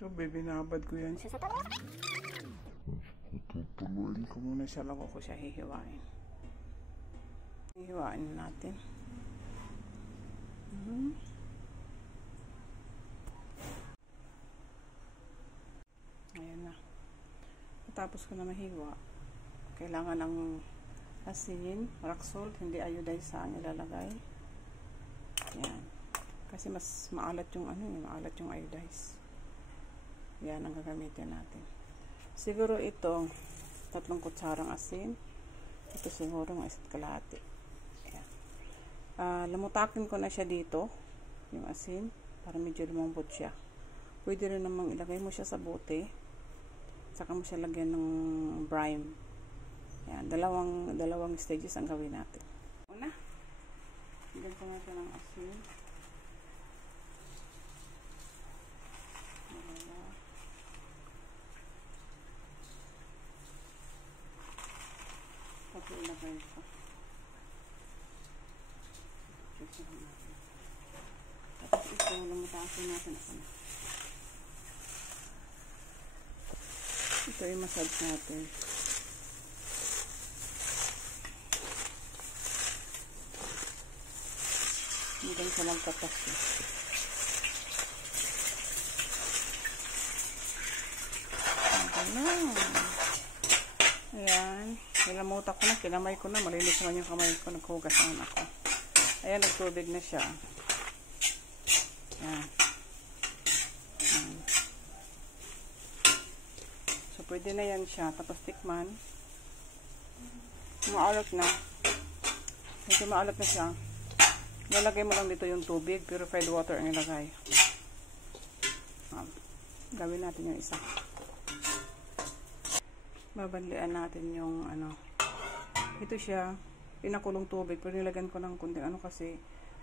Ito, binabad ko yan. Tutuluin ko muna siya. Bago ko siya hihiwain. Hihiwain natin. Ayan na. Tapos ko na mahiwa. Kailangan ng asin, rock salt, hindi iodized ang ilalagay. Ayan. Kasi mas maalat yung maalat yung iodized. Yan ang gagamitin natin. Siguro ito 3 kutsarang asin. Ito siguro mga 1 kalahati. Ayan. Lamutakin ko na siya dito, yung asin, para medyo lumambot siya. Pwede rin namang ilagay mo siya sa bote. Saka mo siya lagyan ng brine. Ayan, dalawang stages ang gawin natin. Una, lagyan ko natin ng asin. Tapos ilagay ko. Tapos ito, lamutasin natin ako na. Ito yung massage natin. Hanggang sa magkatas eh. Ayan. Nilamuta ko na. Kinamay ko na. Malinis naman yung kamay ko. Naghugas naman ako. Ayan. Nagtubig na siya. Ayan. So, pwede na yan siya. Tapos tikman. Maalat na. Medyo maalat na siya. Lalagay mo lang dito yung tubig. Purified water ang ilagay. Gawin natin yung isa. Babanlian natin yung ito siya. Pinakulong tubig. Pero nilagyan ko ng kunting kasi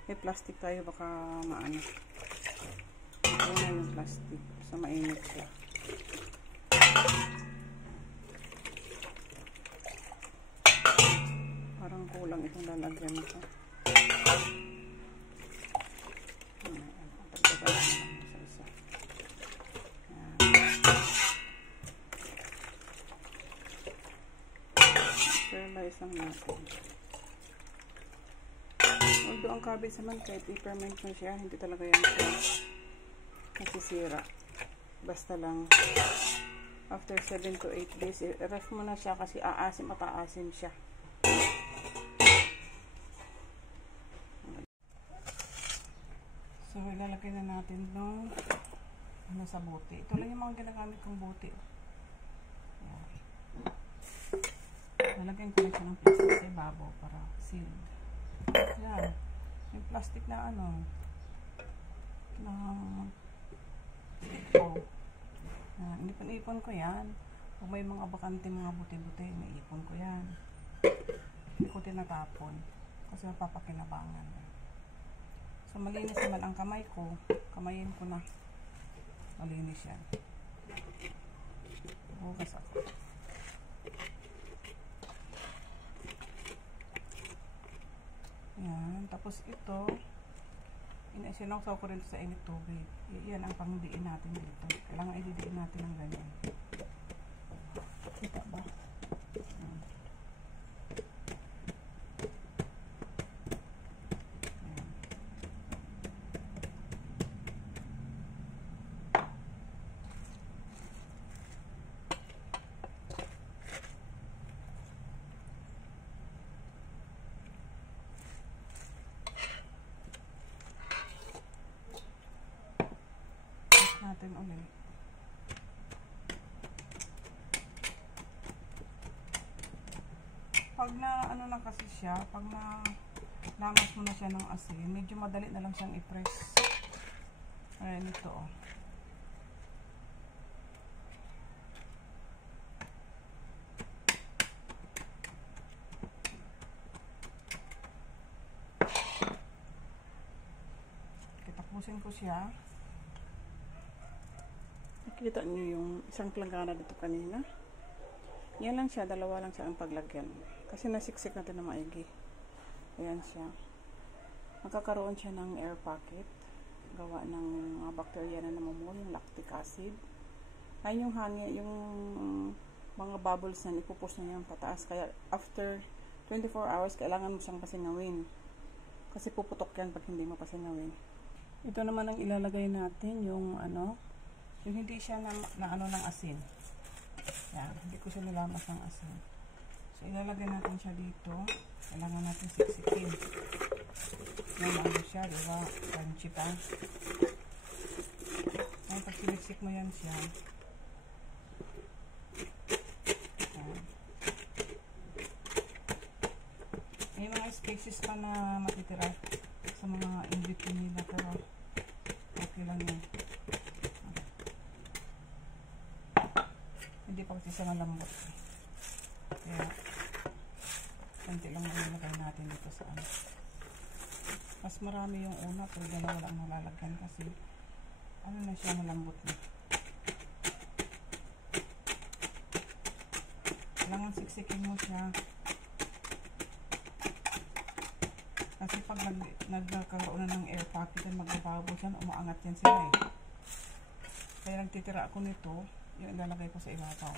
may plastic tayo. Baka maano. Ito na yung plastic. So mainit siya. Parang kulang itong lalagyan ko. Sterilize lang natin. Although ang cabbage naman kahit i-ferment mo siya, hindi talaga yan siya nasisira. Basta lang after 7 to 8 days, i-ref mo na siya kasi aasim at aasim siya. So, ilalagay na natin ng sa bote. Ito lang yung mga ginagamit kong bote. Lalagyan ko na siya ng plastic sa ibabaw para sealed. Yan. Yung plastic na ipon ko yan. Kung may mga bakante, mga buti-buti, naipon ko yan. Hindi ko tinatapon. Kasi mapapakinabangan. So, malinis naman ang kamay ko. Kamayin ko na. Malinis yan. Hugas ako. Yan. Tapos ito, sinawsaw ko rin sa init tubig. Yan ang pangdiin natin dito. Kailangan ididiin natin ng ganyan. Kita ba? Natin ulit. Pag na na kasi siya, pag na lamas mo na siya ng asin, medyo madali na lang siyang i-press. Ayan ito Tapusin ko siya. Nakita niyo yung isang planggana dito kanina. Yan lang siya, dalawa lang siya ang paglagyan. Kasi nasiksik natin na maigi. Ayan siya. Magkakaroon siya ng air pocket. gawa ng mga bacteria na namumuo, yung lactic acid. Ayun yung hangin, yung mga bubbles na ipupush na yan pataas. Kaya after 24 hours, kailangan mo siyang pasingawin. Kasi puputok yan pag hindi mo pasingawin. Ito naman ang ilalagay natin, yung yung hindi siya na ng asin. Yan, hindi ko siya nilamas ng asin. So, ilalagay natin siya dito. Kailangan natin siksikin. Yan, siya, diba? Crunchy pa. Ngayon, pag siniksik mo yan siya, may mga spaces pa na matitira sa mga in-between nila, pero okay lang yun. Hindi pa kasi siya malambot. Kaya konti lang nilagay natin dito sa mas marami yung una, pero dalawa lang nalalagyan kasi na siya, malambot na. Kailangan siksikin mo siya. Kasi pag nagkaroon na ng air pocket at magbababos yan, umaangat yan sila eh. Kaya nagtitira ako nito, yung ilalagay ko sa ibabaw.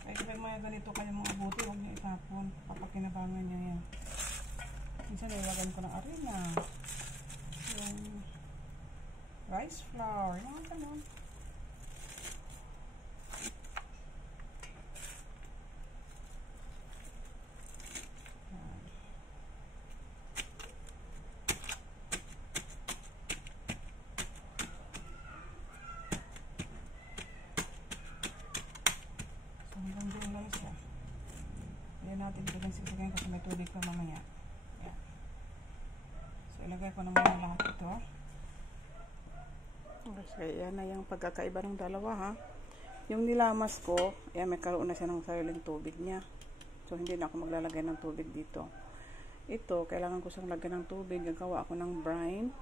Kaya kapag mga ganito kayo mga buti, huwag nyo itapon. Papakinabangan nyo yan. Minsan naiwagan ko ng arena. Yung rice flour, yung mga ganun. So hanggang doon lang siya. Ayan natin ito siksikin kasi may tubig pa mamaya. Ayan. So ilagay ko naman yung lahat ito. Okay, yan na yung pagkakaiba ng dalawa ha. Yung nilamas ko, ayan, may karoon na siya ng sariling tubig niya. So, hindi na ako maglalagay ng tubig dito. Ito, kailangan ko siyang lagyan ng tubig. Gagawa ako ng brine.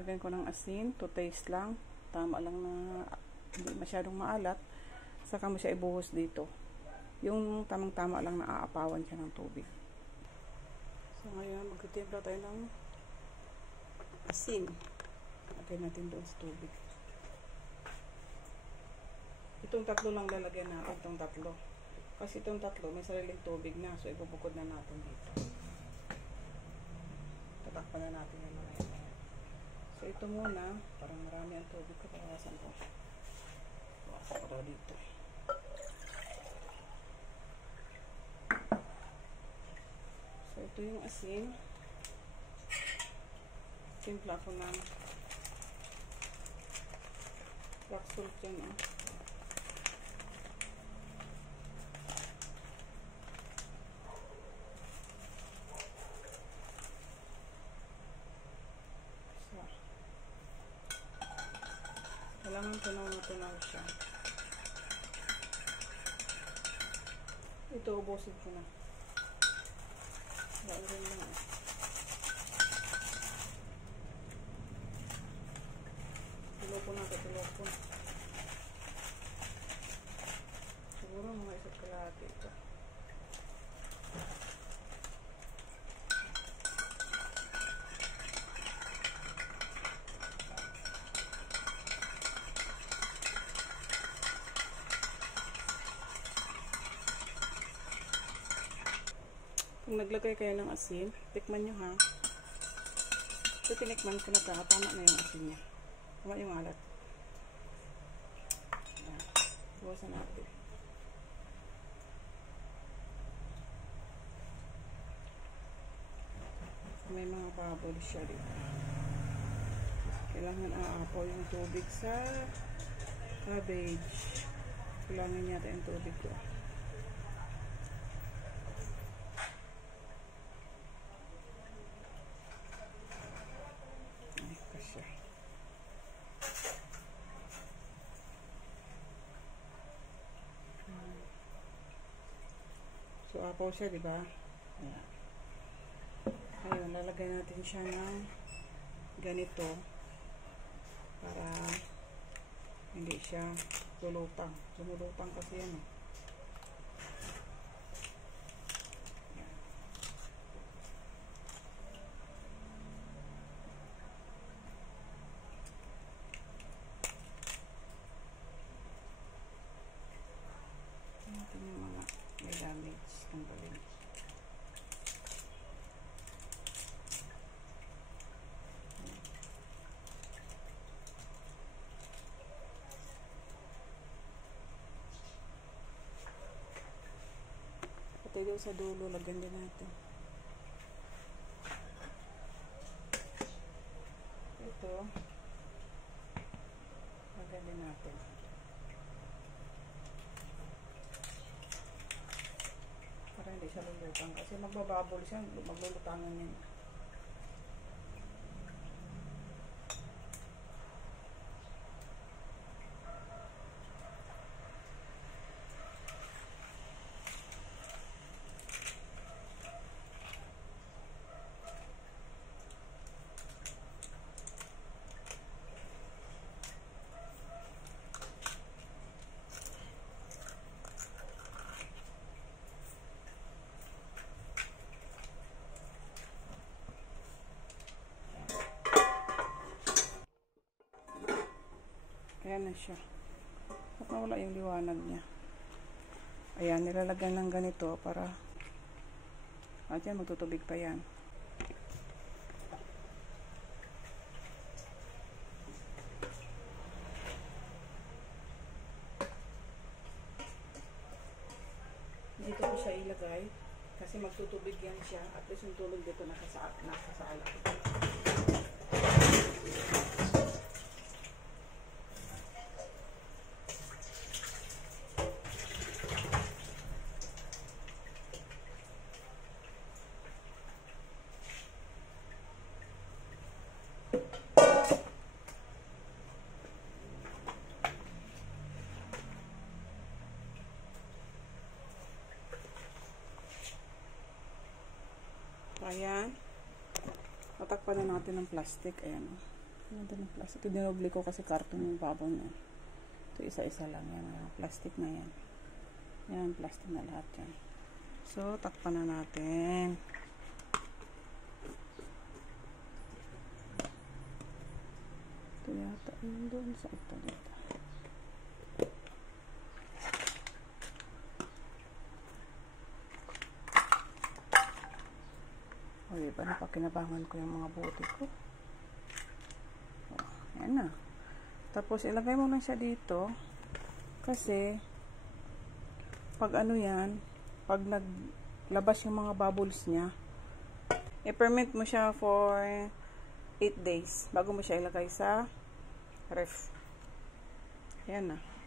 Lagyan ko ng asin, to taste lang. Tama lang na hindi masyadong maalat. Saka mo siya ibuhos dito. Yung tamang-tama lang na aapawan siya ng tubig. So, ngayon, magtitimpla tayo ng asin. Lagyan natin doon sa tubig. Itong tatlo lang lalagyan natin. Itong tatlo. Kasi itong tatlo may sariling tubig na. So, ibubukod na natin dito. Tatakpan na natin yung mga yan. So, ito muna. Parang marami ang tubig. Kapawasan ko. Kapawasan ko daw dito. So, ito yung asin. Timpla ko ng rock salt yan, oh. So, kailangan tunaw siya. Ito, ubusin ko na. Laurin lang, oh. Tuloko na ito, tuloko. Siguro mga isa't kalahati ito. Kung naglagay kayo ng asin, tikman nyo ha. So, tinikman ko na tama na yung asin niya. Tama yung alat. Ayan. Buwasan natin. May mga bubbles siya dito. Kailangan aapaw yung tubig sa cabbage. Kailangan yata yung tubig ko. So, apaw siya, diba? Ayan. Ayun, lalagay natin siya ng ganito para hindi siya lulutang. Lumulutang kasi yan eh. Ito yung mga may damage. Tanggalin. Pati doon sa dulo, lagyan din natin. Ito, lagyan din natin. Para hindi siya lulutang. Kasi magbababol siya, maglulutangan niya. Ayan na siya. At nawala yung liwanag niya. Ayan, nilalagyan ng ganito para at yan, magtutubig pa yan. Dito ko siya ilagay kasi magtutubig yan siya at least yung tulog dito nakasaala. Ayan. Tatakpan na natin ng plastic. Ayan. Ayan ng plastic. Ito dinobli ko kasi karton yung babaw niya. Ito isa-isa lang. Yan. Plastic na yan. Yan. Plastic na lahat yan. So, takpan na natin. Ito yata. Yung doon sa ito dito. O, diba? Napakinabangan ko yung mga buti ko. O, ayan na. Tapos, ilagay mo lang siya dito. Kasi, pag ano yan, pag naglabas yung mga bubbles niya, i-ferment mo siya for 8 days bago mo siya ilagay sa ref. Ayan na.